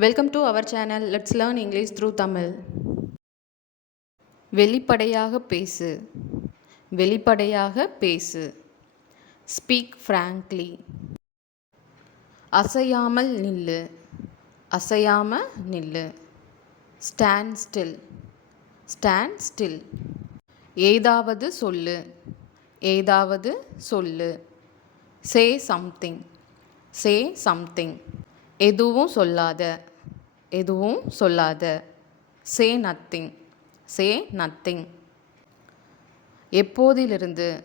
Welcome to our channel. Let's learn English through Tamil. வெளிப்படையாக பேசு. வெளிப்படையாக பேசு. Speak frankly. அசையாமல் நில்லு. அசையாம நில்லு. Stand still. Stand still. ஏதாவது சொல்லு. ஏதாவது சொல்லு. Say something. Say something. எதுவும் சொல்லாத. எதுவும் சொல்லாத. Say nothing. Say nothing. எப்போதிலிருந்து.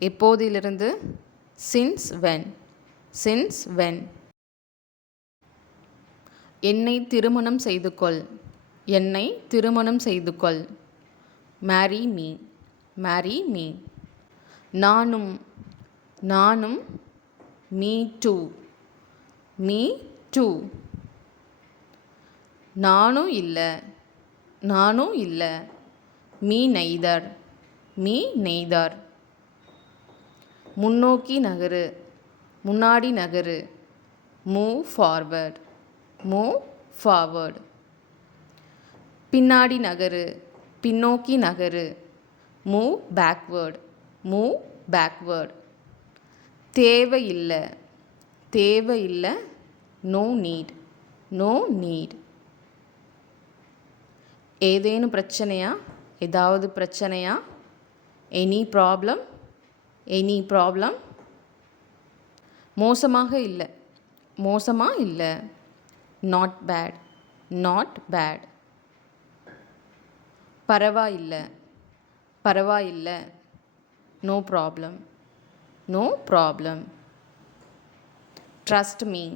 எப்போதிலிருந்து. Since when. Since when. என்னை திருமணம் செய்து கொள். என்னை திருமணம் செய்து கொள். Marry me. Marry me. நானும். நானும். Me too. Me too. நானும் இல்லை. நானும் இல்லை. Me neither. Me neither. முன்னோக்கி நகரு. முன்னாடி Nagar. Move forward. Move forward. பின்னாடி நகரு. பின்னோக்கி Nagar. Move backward. Move backward. தேவையில்லை. தேவையில்லை. No need. No need. ஏதேனும் பிரச்சனையா. ஏதாவது பிரச்சனையா. Any problem. Any problem. மோசமாக இல்லை. மோசமா இல்லை. Not bad. Not bad. பரவாயில்லை. பரவாயில்லை. No problem. No problem. Trust me.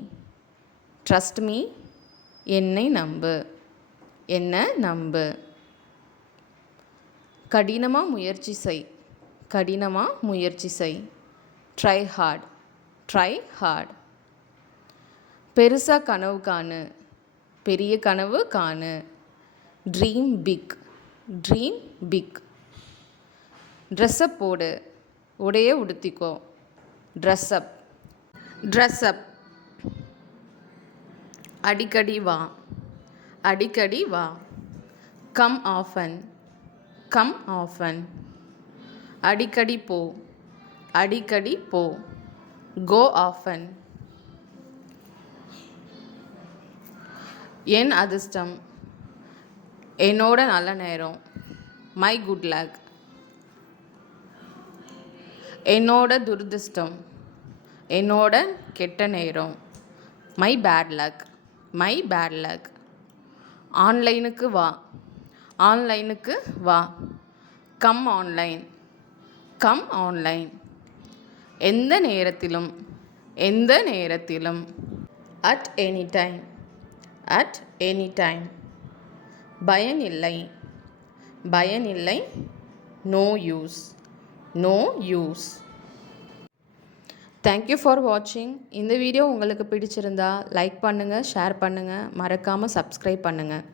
Trust me. என்னை நம்பு. என்ன நம்பு. கடினமாக முயற்சி செய். கடினமாக முயற்சி செய். Try hard. Try hard. பெருசாக கனவு காணு. பெரிய கனவு காணு. Dream big. Dream big. ட்ரெஸ்ஸை போடு. உடையை உடுத்திக்கோ. Dress up. Dress up. அடிக்கடி வா. அடிக்கடி வா. Come often. Come often. அடிக்கடி போ. அடிக்கடி போ. Go often. என் அதிர்ஷ்டம். என்னோட நல்ல நேரம். My good luck. என்னோட துரதிர்ஷ்டம். என்னோட கெட்ட நேரம். My bad luck. My bad luck. ஆன்லைனுக்கு வா. ஆன்லைனுக்கு வா. Come online. Come online. எந்த நேரத்திலும். எந்த நேரத்திலும். At any time. At any time. பயனில்லை. பயனில்லை. No use. No use. Thank you for வாட்சிங். இந்த வீடியோ உங்களுக்கு பிடிச்சிருந்தா லைக் பண்ணுங்கள், ஷேர் பண்ணுங்கள், மறக்காமல் சப்ஸ்கிரைப் பண்ணுங்கள்.